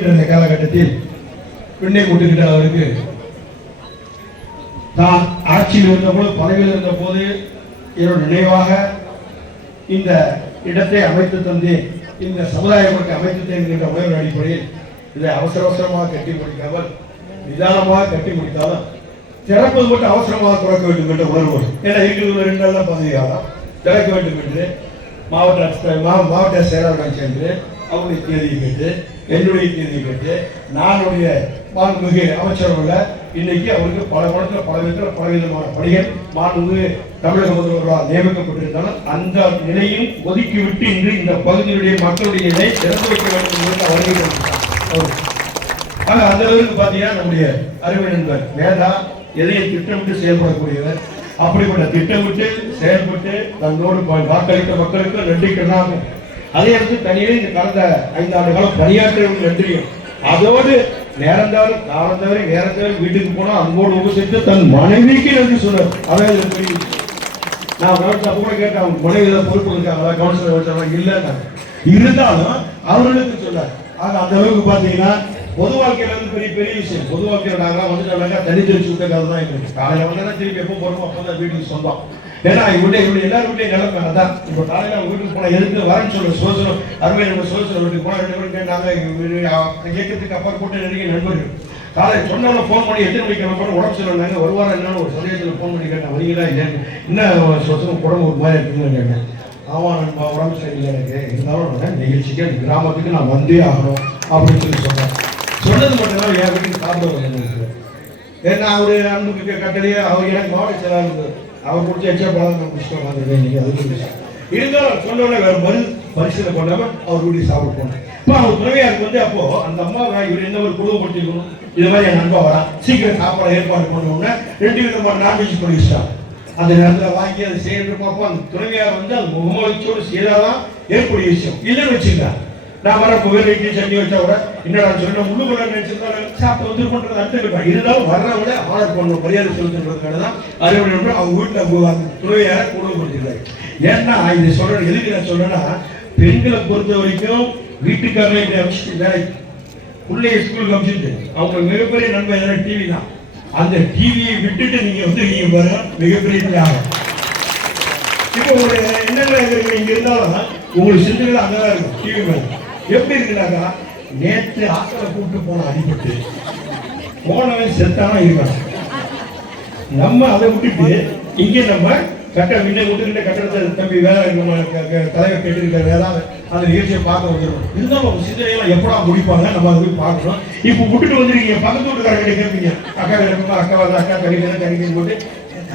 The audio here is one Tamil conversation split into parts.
இருந்த காலகட்டத்தில் பெண்ணை கொண்டுகிட்ட அவருக்கு தான் ஆட்சியில் இருந்தபோது பதவியில் இருந்த போது என்னோட நினைவாக இந்த இடத்தை அமைத்து தந்தேன். இந்த சமுதாயத்திற்கு அமைத்து தந்தேன் என்ற உயர்வு அடிப்படையில் இதை அவசர அவசரமாக கட்டி முடிக்காமல் நிதானமாக கட்டி முடித்தாலும் திறப்பது மட்டும் அவசரமாக திறக்க வேண்டும் என்ற உணர்வு ஏன்னா இருக்கிறது ரெண்டு நாள் தான் பதவியாகும் திறக்க வேண்டும் என்று மாவட்ட மா- மாவட்ட செயலாளர்கள் சென்று அவருடைய தேதியை கேட்டு என்னுடைய தேதியை கேட்டு நானுடைய மாண்புமிகு அமைச்சரோட இன்னைக்கு அவருக்கு பல படத்தில் பல விதத்தில் பல விதமான பணிகள் மாண்புமிகு தமிழக முதல்வரால் நியமிக்கப்பட்டிருந்தாலும் அந்த நிலையும் ஒதுக்கிவிட்டு இன்று இந்த பகுதியினுடைய மக்களுடைய இதை திறந்து வைக்க வேண்டும் என்று அவர். ஆனால் அந்த அளவுக்கு பார்த்தீங்கன்னா நம்முடைய அருமை நண்பர் வேதா எதையும் திட்டமிட்டு செயல்படக்கூடியவர். அப்படிப்பட்ட திட்டமிட்டு செயல்பட்டு தன்னோடு வாக்களித்த மக்களுக்கு நன்றி கண்ணாக அதே எடுத்து தனியே இந்த கடந்த ஐந்தாண்டு காலம் பணியாற்றவங்க நன்றியும். அதோடு நேரம் தவிர காலம் தவிர நேரம் தவிர வீட்டுக்கு போனால் அன்போடு உபசரித்து தன் மனைவிக்கு நன்றி சொன்னார். அதான் நான் கவனிச்சா கூட கேட்டேன் அவங்க மனைவி ஏதாவது பொறுப்பு இருக்காங்களா கவுன்சிலர் வச்சாங்களா இல்லைன்னா இருந்தாலும் அவர்களுக்கு சொன்னார். ஆக அந்த அளவுக்கு பார்த்தீங்கன்னா பொது வாழ்க்கையில வந்து பெரிய பெரிய விஷயம். பொது வாழ்க்கையில நாங்களாம் வந்துட்டு தண்ணி தெளிச்சு விட்ட கதை தான் எங்களுக்கு. காலையில் வந்தா திருப்பி எப்போ போகிறோமோ அப்போ தான் வீட்டுக்கு சொந்தம். ஏன்னா இவங்க இவங்க எல்லாரும் வீட்டையும் நிலைமை அதான் இப்போ காலையில் அவங்க வீட்டுக்கு போனால் எதுக்கு வரேன்னு சொல்ல சோசனம் அருமை நம்ம சோசனம் வீட்டுக்கு போனால் ரெண்டு பேரும் கேட்டாங்க இவரு, அஹ், இயக்கத்துக்கு அப்புறம் கூட்ட நெருங்கிய நண்பர்கள். காலை சொன்னவங்க ஃபோன் பண்ணி எத்தனை மணிக்கு கிளம்பணும் உடம்பு சொல்லுவாங்க ஒரு வாரம் என்னன்னு ஒரு சந்தேகத்தில் ஃபோன் பண்ணி கேட்டேன் வரீங்களா இல்லைன்னு என்ன சொசம் உடம்பு ஒரு மாதிரி இருக்குன்னு கேட்டேன் ஆமாம் நண்பா உடம்பு சரியில்லை எனக்கு. இருந்தாலும் நிகழ்ச்சிக்கு அந்த கிராமத்துக்கு நான் வந்தே ஆகணும் அப்படின்னு சொல்லி சொன்னேன் சொன்னது மட்டும்தான் என் வீட்டுக்கு சாப்பிட வந்து ஏன்னா அவரு அன்புக்கு கட்டளையே அவர் எனக்கு மாவட்ட செயலாளர் அவர் கொடுத்து எச்சா பழம் நான் குடிச்சிட்டு வந்திருக்கேன் இன்னைக்கு. அது இருந்தாலும் சொன்ன உடனே வேற பதில் பரிசீலனை பண்ணாம அவர் வீடு சாப்பிட போனேன். இப்போ அவர் துணைவியாருக்கு வந்து அப்போ அந்த அம்மா இவர் மாதிரி ஒரு குடும்பப்படுத்திக்கணும் இது மாதிரி என் நண்பா வரா சீக்கிரம் சாப்பாடு ஏற்பாடு பண்ண உடனே ரெண்டு விதமான நான்வெஜ் பண்ணிச்சிட்டாங்க அந்த நேரத்தில் வாங்கி அதை செய்யறது பார்ப்போம். அந்த துணைவியார் வந்து அது முகமலர்ச்சியோடு செய்தாதான் ஏற்புடைய விஷயம். இல்லைன்னு வச்சுங்க நான் வர புகழ் இட்லி சட்னி வச்சா கூட. என்னடா சொன்ன உள்ளுக்குள்ள நினைச்சிருந்தாலும் சாப்பிட்டு வந்து பண்றது அர்த்தம் இருப்பேன் இருந்தாலும் விட ஆர்டர் பண்ணணும் மரியாதை செலுத்துறதுக்காக தான் அறுவடை அவங்க வீட்டில் அந்த கொடுக்க குடும்பப்படுத்திருக்காரு ஏன்னா இது சொல்ற எதுக்கு நான் சொல்றேன்னா பெண்களை பொறுத்த வரைக்கும் வீட்டுக்காரங்களை இப்படி அனுப்பிச்சிட்டு வேலைக்கு பிள்ளைய ஸ்கூலுக்கு அனுப்பிச்சிட்டு அவங்க மிகப்பெரிய நன்மை எதனா டிவி தான். அந்த டிவியை விட்டுட்டு நீங்க வந்து நீங்க வர மிகப்பெரிய தியாகம். இப்போ ஒரு எண்ணங்கள் இங்க இருந்தாலும் உங்களுக்கு சிந்தனை அங்கதான் இருக்கும் டிவி மேலே. எப்படி இருக்குனாக்கா நேற்று ஆக்களை கூப்பிட்டு போன அடிபட்டு. போனவன் செத்தானா இருக்கான். நம்ம அதை விட்டுட்டு இங்கே நம்ம கட்ட விண்ணை விட்டுக்கிட்ட கட்டடத்தை தம்பி வேலை நம்ம தலைவர் கேட்டுக்கிட்ட வேலை அந்த நிகழ்ச்சியை பார்க்க வந்துடும் இதுதான் நம்ம சிந்தனையெல்லாம் எப்படா முடிப்பாங்க? நம்ம அதை போய் பார்க்கணும். இப்போ விட்டுட்டு வந்துருக்கீங்க. பக்கத்து வீட்டுக்காரங்க கேட்பீங்க. அக்கா கிடக்குமா அக்கா வந்து அக்கா கறிக்கிறேன் கறிக்கிறேன் போட்டு.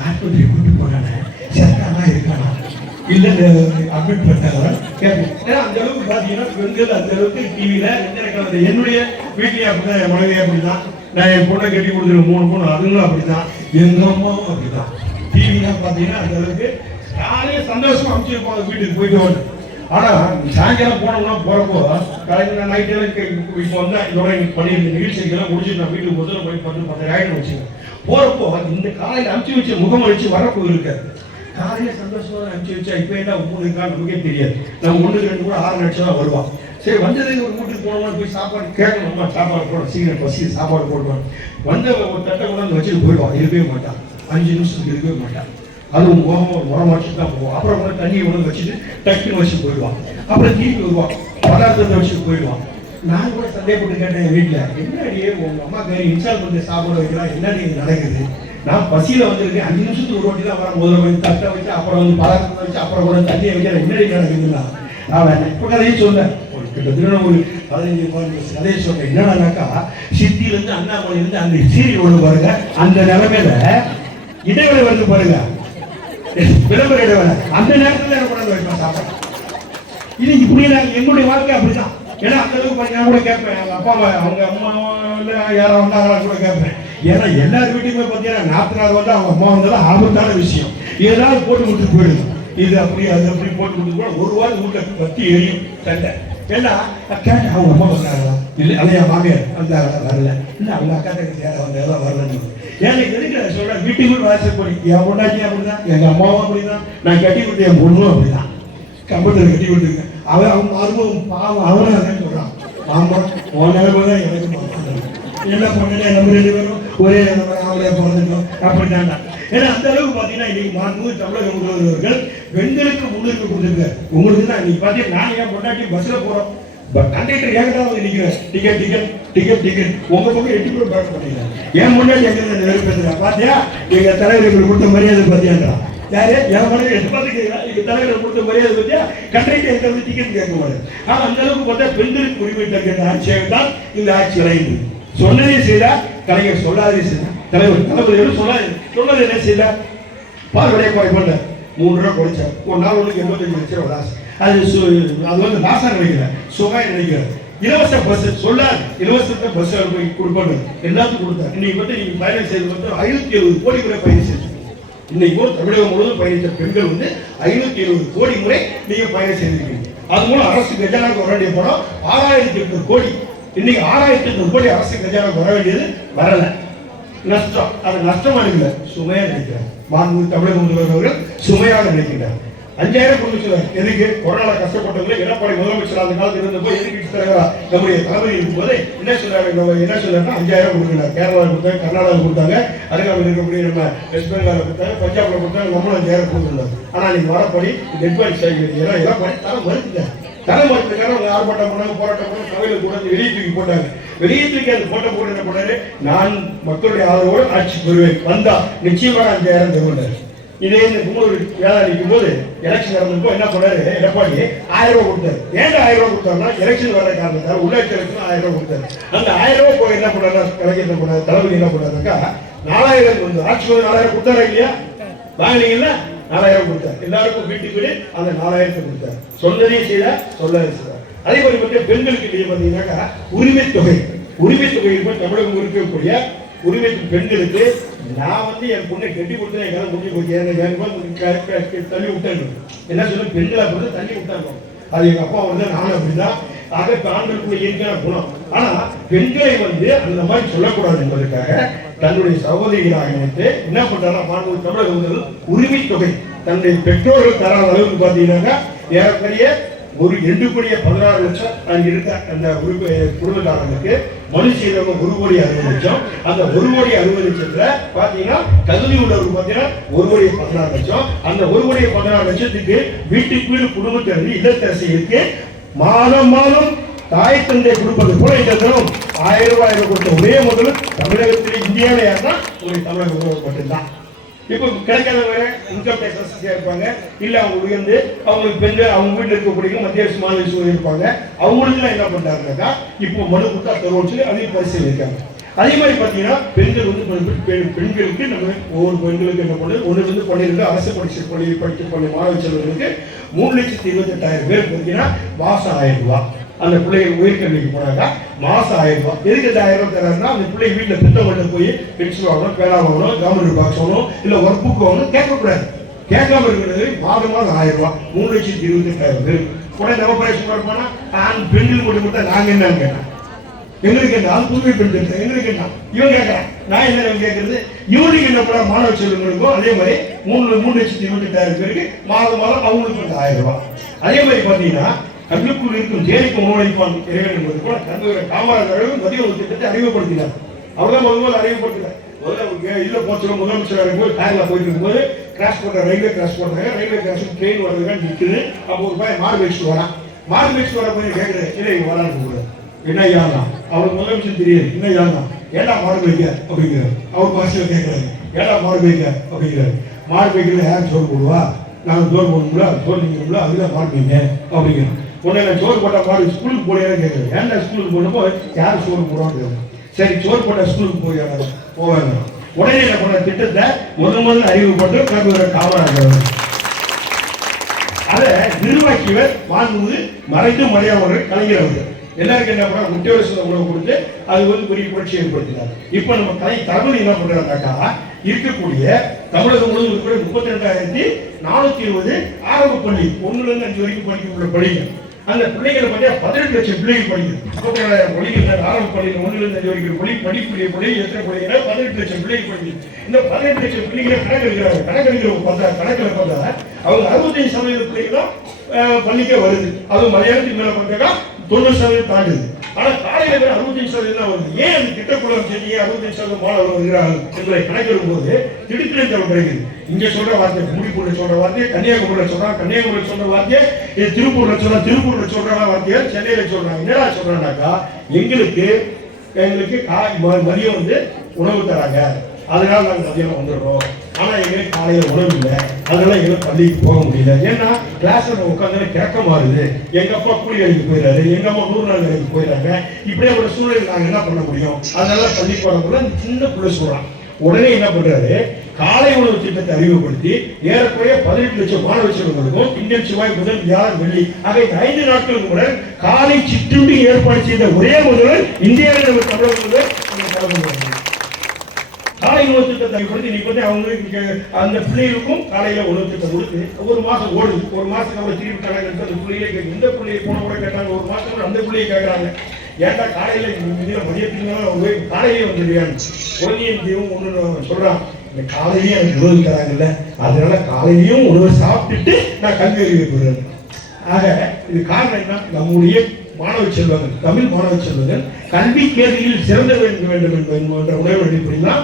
ஆஸ்பத்திரி கூட்டு போறானே இல்ல அட்மிட் பண்ணாங்க கேட்போம் ஏன்னா அந்த அளவுக்கு பாத்தீங்கன்னா பெண்கள் அந்த அளவுக்கு டிவியில என்னுடைய வீட்லயே அப்படிதான் என் மனைவி அப்படிதான். நான் என் பொண்ணை கட்டி கொடுத்துருக்க மூணு பொண்ணு அதுங்களும் அப்படிதான். எங்க அம்மாவும் அப்படிதான். டிவிலாம் பாத்தீங்கன்னா அந்த அளவுக்கு காலையில சந்தோஷமா அமைச்சிருப்போம் வீட்டுக்கு போயிட்டு வந்து. ஆனா சாயங்காலம் போனோம்னா போறப்போ காலையில நைட் எல்லாம் இப்போ வந்து இதோட எனக்கு பண்ணியிருந்த நிகழ்ச்சிகள்லாம் முடிச்சுட்டு நான் வீட்டுக்கு முதல்ல போய் பத்து பத்து ஆயிரம் வச்சுங்க போறப்போ இந்த காலையில அமுச்சு வச்ச முகம் அழிச்சு வரப்போ இருக்காது காலையில் சந்தோஷமாக அனுப்பிச்சு வச்சா இப்போ என்ன மூணு இருக்கான்னு நமக்கே தெரியாது. நம்ம ஒன்று ரெண்டு கூட ஆறு லட்சம் தான் வருவான். சரி வந்ததுக்கு ஒரு வீட்டுக்கு போனோம்னா போய் சாப்பாடு கேட்கணும். சாப்பாடு போட சீக்கிரம் பசி சாப்பாடு போடுவான் வந்த ஒரு தட்டை கொண்டாந்து வச்சுட்டு போயிடுவான். இருக்கவே மாட்டான். அஞ்சு நிமிஷத்துக்கு இருக்கவே மாட்டான். அதுவும் முகமாக ஒரு முறம் வச்சுட்டு தான் போவோம் அப்புறம் கூட தண்ணியை உணவு வச்சுட்டு டக்குன்னு வச்சு போயிடுவான். அப்புறம் திருப்பி வருவான். பதார்த்தத்தை வச்சுட்டு போயிடுவான். நான் கூட சந்தேகப்பட்டு கேட்டேன் என் என்ன அடியே உங்கள் அம்மா கறி இன்ஸ்டால் பண்ணி சாப்பிட வைக்கிறான் என்ன நீங்க நடக்குது? நான் பசியில வந்திருக்கேன். அஞ்சு நிமிஷத்துக்கு ஒரு வாட்டி தான் வரேன் முதல்ல போய் தட்டை வச்சு அப்புறம் வந்து பதார்த்தத்தை வச்சு அப்புறம் கூட தண்ணியை வைக்கிற என்னடி நடக்குதுன்னா நான் இப்ப கதையை சொன்னேன். ஒரு கிட்டத்தட்ட ஒரு பதினஞ்சு கதையை சொன்னேன். என்னன்னாக்கா சித்தியில இருந்து அண்ணாமலை இருந்து அந்த சீரியல் ஒன்று பாருங்க அந்த நிலைமையில இடைவெளி வந்து பாருங்க. விளம்பர இடைவெளி. அந்த நேரத்தில் எனக்கு கொண்டாந்து வைப்பேன் சாப்பாடு. இது இப்படி நான் என்னுடைய வாழ்க்கை அப்படிதான். ஏன்னா அந்த அளவுக்கு நான் கூட கேட்பேன். அவங்க அப்பா அம்மா அவங்க அம்மா இல்ல யாரோ வந்தாங்களா கூட கேட்பேன். ஏன்னா எல்லார் வீட்டுக்குமே பார்த்தீங்கன்னா நாற்பது வந்து அவங்க அம்மா வந்தாலும் ஆபத்தான விஷயம். ஏதாவது போட்டு விட்டு போயிடும் இது அப்படி அது அப்படி போட்டு விட்டு கூட ஒரு வாரம் வீட்டில் பத்தி எரியும் சண்டை. ஏன்னா கேட்ட அவங்க அம்மா வந்தாங்களா? இல்லை அல்ல என் மாமியார் வந்தாங்களா வரல. இல்லை அவங்க அக்கா தங்கச்சி யாரும் வந்தாலும் வரலன்னு. ஏன்னா எதுக்கு நான் சொல்றேன்? வீட்டுக்குள்ள வாசல் போய் என் பொண்டாச்சி அப்படிதான் எங்க அம்மாவும் அப்படிதான். நான் கட்டி கொடுத்த என் பொண்ணும் அப்படிதான். கம்ப்யூட்டர் கட்டி விட்டுருங்க அவன் அவன் மருமகன் பாவம் அவனும் அதான் சொல்றான். ஆமா உன் நேரம் தான் எனக்கு என்ன பண்ணல நம்ம ரெண்டு பேரும் ஒரே நம்ம பிறந்துட்டோம். அப்படின்னா ஏன்னா அந்த அளவுக்கு பார்த்தீங்கன்னா இன்னைக்கு மாண்பு தமிழக முதல்வர்கள் பெண்களுக்கு முன்னுரிமை கொடுத்துருக்காரு. உங்களுக்கு தான் இன்னைக்கு பார்த்தீங்கன்னா நான் ஏன் பொண்டாட்டி பஸ்ஸில் போகிறோம் கண்டக்டர் ஏகதான் வந்து நிற்கிறேன் டிக்கெட் டிக்கெட் டிக்கெட் டிக்கெட் உங்க பக்கம் எட்டு கூட பார்க்க மாட்டீங்க ஏன் முன்னாடி எங்க இந்த நெருப்பு பேசுறா? பாத்தியா? எங்க தலைவர்கள் கொடுத்த மரியாதை பத்தியான்றா? யாரு? என் மனைவி எட்டு பார்த்து எங்க தலைவர் கொடுத்த மரியாதை பத்தியா? கண்டக்டர் எங்க வந்து டிக்கெட் கேட்க மாட்டேன் ஆனா அந்த அளவுக்கு பார்த்தா பெண்களுக்கு உரிமை தருகின்ற ஆட்சியாக தான் இந்த ஆட்சி விளையுது சொன்னதே செய்தா கலைஞர் சொல்லாதே செய்தா தலைவர் தளபதியோடு சொல்லாது. சொன்னது என்ன செய்தா பார்வையை குறைப்பண்ட மூணு ரூபா குறைச்சார். ஒரு நாள் ஒன்று எண்பத்தஞ்சு லட்சம் ரூபா லாஸ். அது சு- அது வந்து நாசா நினைக்கிற சுகாய் நினைக்கிற இலவச பஸ் சொல்லார் இலவசத்தை பஸ் போய் கொடுப்பாங்க எல்லாத்துக்கும் கொடுத்தார் இன்னைக்கு வந்து நீங்க பயணம் செய்து வந்து ஐநூத்தி எழுபது கோடி முறை பயணம் செய்து. இன்னைக்கு கூட தமிழகம் முழுவதும் பயணித்த பெண்கள் வந்து ஐநூத்தி எழுபது கோடி முறை நீங்க பயணம் செய்திருக்கீங்க. அது மூலம் அரசு கஜானாவுக்கு வரண்டிய வேண்டிய பணம் ஆறாயிரத்தி எட்டு கோடி. இன்னைக்கு ஆறாயிரத்தி கோடி அரசு கஜானாவுக்கு வர வேண்டியது வரல. நஷ்டம். அது நஷ்டமா இல்லை சுமையா நினைக்கிறார். மாண்பு தமிழக முதல்வர் அவர்கள் சுமையாக நினைக்கிறார். அஞ்சாயிரம் கொண்டு எதுக்கு? கொரோனா கஷ்டப்பட்டவங்களை எடப்பாடி முதலமைச்சர் அந்த காலத்தில் இருந்தப்போ எதிர்கட்சி தலைவரா நம்முடைய தலைமை இருக்கும்போது என்ன சொல்றாரு? என்ன சொல்றாருன்னா அஞ்சாயிரம் கொடுக்குறாங்க கேரளாவில் கொடுத்தாங்க கர்நாடகாவில் கொடுத்தாங்க. அதுக்காக இருக்கக்கூடிய நம்ம வெஸ்ட் பெங்காலில் கொடுத்தாங்க பஞ்சாப்ல கொடுத்தாங்க. நம்மளும் அஞ்சாயிரம் கொடுத்துருந்தாங்க ஆனா நீங்க வரப்படி டெட் பாடி சைக்கிள் எல்லாம் எடப்பாடி தர மறுத்துட்டாங்க தர மறுத்துக்கான அவங்க ஆர்ப்பாட்டம் பண்ணாங்க போராட்டம் பண்ணாங்க சபையில கூட வெளியே தூக்கி போட்டாங்க. வெளியே தூக்கி அந்த போட்ட போட்டு என்ன பண்ணாரு? நான் மக்களுடைய ஆதரவோடு ஆட்சி பெறுவேன். வந்தா நிச்சயமாக அஞ்சாயிரம் தருவாரு இதே இந்த கும்பலூர் வேலை நிற்கும் போது எலெக்ஷன் நடந்தப்போ என்ன பண்ணாரு? எடப்பாடி ஆயிரம் ரூபாய் கொடுத்தாரு. ஏன் ஆயிரம் ரூபாய் கொடுத்தாருன்னா எலெக்ஷன் வர காரணத்தால் உள்ளாட்சி எலெக்ஷன் ஆயிரம் ரூபாய் கொடுத்தாரு. அந்த ஆயிரம் ரூபாய் போய் என்ன பண்ணாரு கலைஞர் என்ன பண்ணாரு? தளபதி என்ன பண்ணாருக்கா நாலாயிரம் வந்து ஆட்சி வந்து நாலாயிரம் கொடுத்தாரா இல்லையா? வாங்கினீங்கன்னா நாலாயிரம் கொடுத்தார். எல்லாருக்கும் வீட்டுக்கு வீடு அந்த நாலாயிரத்தை கொடுத்தார். சொன்னதையும் செய்தார் சொல்லாத செய்தார் அதே மாதிரி மட்டும் பெண்களுக்கு இல்லையே பார்த்தீங்கன்னாக்கா உரிமை தொகை உரிமை தொகை தமிழகம் இருக்கக்கூடிய உரிமை பெண்களுக்கு நான் வந்து என் பொண்ணை கட்டி கொடுத்தேன் என் முடிஞ்சு போச்சு. எனக்கு தள்ளி விட்டேன் என்ன சொல்ல பெண்களை பொறுத்து தள்ளி விட்டாங்க. அது எங்க அப்பா வந்து நானும் அப்படிதான். ஆக இப்ப ஆண்களுக்குள்ள இயற்கையான குணம். ஆனா பெண்களை வந்து அந்த மாதிரி சொல்லக்கூடாது என்பதற்காக தன்னுடைய சகோதரிகளாக நினைத்து என்ன பண்றாங்க மாண்பு தமிழக முதல்வர் உரிமை தொகை தன்னுடைய பெற்றோர்கள் தராத அளவுக்கு பாத்தீங்கன்னா ஏறக்குறைய ஒரு ரெண்டு கோடியே பதினாறு லட்சம் அங்க இருக்க அந்த உரிமை குடும்பக்காரங்களுக்கு மனு ஒரு கோடி அறுபது லட்சம். அந்த ஒரு கோடி அறுபது லட்சத்துல பாத்தீங்கன்னா தகுதி உள்ளவர் பாத்தீங்கன்னா ஒரு கோடி பதினாறு லட்சம். அந்த ஒரு கோடி பதினாறு லட்சத்துக்கு வீட்டுக்கு வீடு குடும்பத்தினருக்கு இல்லத்தரசிகளுக்கு மாதம் மாதம் தாய் தந்தை கொடுப்பது போல இந்த தினம் ஆயிரம் ரூபாய் கொடுத்த ஒரே முதல் தமிழகத்தில் இந்தியாவில் தான் ஒரு தமிழக உறவு மட்டும்தான். இப்போ கிடைக்காதவங்க இன்கம் டேக்ஸ் வசதியாக இருப்பாங்க இல்லை அவங்க உயர்ந்து அவங்களுக்கு பெண்கள் அவங்க வீட்டில் இருக்கக்கூடிய மத்திய அரசு மாநில அரசு இருப்பாங்க. அவங்களுக்குலாம் என்ன பண்ணுறாங்கனாக்கா இப்போ மனு கொடுத்தா தருவோம்னு சொல்லி அதையும் பரிசீலி இருக்காங்க. அதே மாதிரி பார்த்தீங்கன்னா பெண்கள் வந்து பெண் பெண்களுக்கு நம்ம ஒவ்வொரு பெண்களுக்கு என்ன பண்ணுது ஒன்று வந்து பள்ளியிலிருந்து அரசு படிச்சு பள்ளி படிக்க பள்ளி மாணவ செல்வர்களுக்கு மூணு லட்சத்தி இருபத்தெட்டாயிரம் பேர் பார்த்தீங்கன்னா மாதம் ஆயிரம் ரூபாய். அந்த பிள்ளைகள் உயிர்கண்ணிக்கு போனாக்கா மாசம் ஆயிரம் ரூபாய் எதுக்கு இந்த ஆயிரம் ரூபாய் தராருன்னா அந்த பிள்ளை வீட்டில் பெற்றவங்கள்ட்ட போய் பென்சில் வாங்கணும் பேனா வாங்கணும் கவர்மெண்ட் பாக்ஸ் வாங்கணும் இல்லை ஒர்க் புக் வாங்கணும் கேட்கக்கூடாது. கேட்காம இருக்கிறது மாதம் மாதம் ஆயிரம் ரூபாய் மூணு லட்சத்தி இருபத்தெட்டாயிரம் எட்டாயிரம் உடனே நவபரேஷன் வரப்பானா ஆண் பெண்கள் மட்டும் கொடுத்தா நாங்க என்னன்னு கேட்டேன் எங்களுக்கு என்ன? அது புதுமை பெண் திட்டம் எங்களுக்கு என்ன? இவன் கேட்கறான். நான் என்ன கேட்கறது? இவனுக்கு என்ன பண்ண மாணவ செல்வங்களுக்கும் அதே மாதிரி மூணு மூணு லட்சத்தி இருபத்தி எட்டாயிரம் பேருக்கு மாதம் மாதம் அவங்களுக்கு வந்து ஆயிரம் ரூபாய் அதே மாதிரி பார்த்தீங்கன்னா கல்லுக்குள் இருக்கும் ஜேரிக்கு உணவளிப்பான் இறைவன் என்பது போல தந்தை காமராஜர் மதிய ஒரு திட்டத்தை அறிமுகப்படுத்தினார். அவர்தான் முதல் முதல்ல அறிமுகப்படுத்தினார். முதல்ல இல்ல போச்சு முதலமைச்சர் இருக்கும்போது காரில் போயிட்டு இருக்கும்போது கிராஷ் பண்ற ரயில்வே கிராஸ் பண்றாங்க ரயில்வே கிராஷ் ட்ரெயின் வர்றதுக்காக நிற்குது அப்போ ஒரு பையன் மாடு வச்சுட்டு வரான். மாடு வச்சுட்டு வர போய் கேட்குறேன் இல்லை இவங்க வரான்னு கூட என்ன யாரா அவருக்கு முதலமைச்சர் தெரியாது. என்ன யாரா ஏடா மாடு வைக்க அப்படிங்கிறார். அவர் பாஷையில் கேட்கிறாரு ஏடா மாடு வைக்க அப்படிங்கிறாரு. மாடு வைக்கிறது யார் சோறு போடுவா? நாங்கள் சோறு போடணும்ல சோறு நீங்களா அதுதான் மாடு வைங்க அப்படிங்கிறோம் உடனே சோறு போட்ட மாதிரி ஸ்கூலுக்கு போடையான்னு கேட்குறேன் ஏன்டா ஸ்கூலுக்கு போனப்போ யார் சோறு போடுறோம் சரி சோறு போட்ட ஸ்கூலுக்கு போய் போவாங்க உடனே என்ன பண்ண திட்டத்தை முதல் முதல் அறிவுப்பட்டு கருதுகிற காமராஜர் அதை நிர்வாகியவர் வாழ்ந்து மறைந்து மறையாமல் கலைஞர் அவர்கள் எல்லாருக்கும் என்ன பண்ணா முக்கியவச உணவு கொடுத்து அது வந்து பெரிய புரட்சி ஏற்படுத்தினார். இப்போ நம்ம கலை தரவு என்ன பண்றாருனாக்கா இருக்கக்கூடிய தமிழகம் முழுவதும் இருக்கிற முப்பத்தி ரெண்டாயிரத்தி நானூத்தி இருபது ஆரம்ப பள்ளி ஒண்ணுல இருந்து அஞ்சு வரைக்கும் படிக்கக்கூடிய பள்ளிகள். அந்த பிள்ளைகளை பார்த்தா பதினெட்டு லட்சம் பிள்ளைகள் படிக்குது. முப்பத்தேழாயிரம் ரெண்டாயிரம் பள்ளிகள் ஆரம்ப பள்ளியில் ஒண்ணுல இருந்த அஞ்சு வரைக்கும் பள்ளி படிப்புடைய பள்ளி எத்தனை பள்ளிகள் பதினெட்டு லட்சம் பிள்ளைகள் படிக்கிறது இந்த பதினெட்டு லட்சம் பிள்ளைகளை கணக்கு எடுக்கிறாங்க பார்த்தா கணக்கில் பார்த்தா அவங்க அறுபத்தஞ்சு சதவீத பிள்ளைகள் தான் பள்ளிக்கே வருது. அது மலையாளத்துக்கு மேலே பார்த்தாக்கா தொண்ணூறு சதவீதம் தாண்டுது. ஆனா காலையில வேற அறுபத்தஞ்சு சதவீதம் வருது? ஏன் அந்த திட்டக்குள்ள செஞ்சீங்க அறுபத்தஞ்சு சதவீதம் மாணவர்கள் வருகிறார்கள் என்பதை கணக்கிடும் போது திடுக்கிலே தரம் கிடைக்குது. இங்க சொல்ற வார்த்தை முடிப்பூர்ல சொல்ற வார்த்தையை கன்னியாகுமரியில சொல்றாங்க கன்னியாகுமரியில சொல்ற வார்த்தையை திருப்பூர்ல சொல்ற திருப்பூர்ல சொல்ற வார்த்தையை சென்னையில சொல்றாங்க. என்னடா சொல்றாங்கனாக்கா எங்களுக்கு எங்களுக்கு காய் ம- மதியம் வந்து உணவு தராங்க. அதனால நாங்கள் மதியம் வந்துடுறோம். ஆனால் எங்களுக்கு காலையில் உணவு இல்லை அதனால எங்களுக்கு பள்ளிக்கு போக முடியல. ஏன்னா கிளாஸ்ல உட்காந்து கேட்க மாறுது. எங்க அப்பா கூலி வேலைக்கு போயிடாரு எங்க அம்மா நூறு நாள் வேலைக்கு போயிடாங்க இப்படியே ஒரு சூழ்நிலை நாங்கள் என்ன பண்ண முடியும்? அதனால பள்ளிக்கு போற கூட அந்த சின்ன பிள்ளை சொல்றான். உடனே என்ன பண்றாரு? காலை உணவு திட்டத்தை அறிமுகப்படுத்தி ஏறக்குறைய பதினெட்டு லட்சம் மாணவ செல்வங்களுக்கும் திங்கள் செவ்வாய் முதல் வியாழன் வெள்ளி ஆக இந்த ஐந்து நாட்களுக்கு முன்னர் காலை சிற்றுண்டி ஏற்பாடு செய்த ஒரே முதல்வர் இந்தியாவில் நம்ம தமிழக முதல்வர். காலை உணவு திட்டத்தை கொடுத்து இன்னைக்கு வந்து அவங்களுக்கு அந்த பிள்ளைகளுக்கும் காலையில உணவு திட்டம் கொடுத்து ஒரு மாசம் ஓடுது ஒரு மாசத்துக்கு அவங்க திரும்பி தராங்க அந்த பிள்ளைகளே கேட்கு இந்த பிள்ளையை போன கூட கேட்டாங்க ஒரு மாசம் கூட அந்த பிள்ளையை கேட்கறாங்க ஏன்டா காலையில இதுல மதியத்துக்கு அவங்க காலையிலே வந்துடுவாங்க குழந்தையும் தெய்வம் ஒன்று சொல்றான் இந்த காலையிலேயே எனக்கு உணவு தராங்கல்ல அதனால காலையிலையும் உணவு சாப்பிட்டுட்டு நான் கல்வி அறிவு பெறுறேன் ஆக இது காரணம் என்ன? நம்முடைய மாணவ செல்வங்கள் தமிழ் மாணவ செல்வங்கள் கல்வி கேள்வியில் சிறந்த வேண்டும் வேண்டும் என்பது என்ற உணர்வு அடிப்படையில் தான்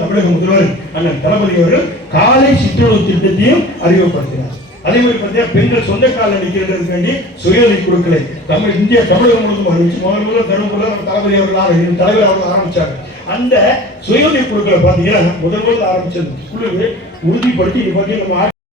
தமிழக முதல்வர் அண்ணன் தளபதி அவர்கள் காலை சிற்றுணவு திட்டத்தையும் அறிமுகப்படுத்தினார். அதே மாதிரி பார்த்தீங்கன்னா பெண்கள் சொந்த காலில் நிற்கிறதுக்காண்டி சுயநிலை குழுக்களை தமிழ் இந்திய தமிழகம் முழுவதும் அறிவிச்சு முதல் முதல்ல தருமபுரியில் தளபதி அவர்கள் தலைவர் அவர்கள் ஆரம்பிச்சாங்க. அந்த சுயநிலை குழுக்களை பார்த்தீங்கன்னா முதல் முதல் ஆரம்பிச்சது குழு உறுதிப்படுத்தி இது பார்த்தீங்கன்னா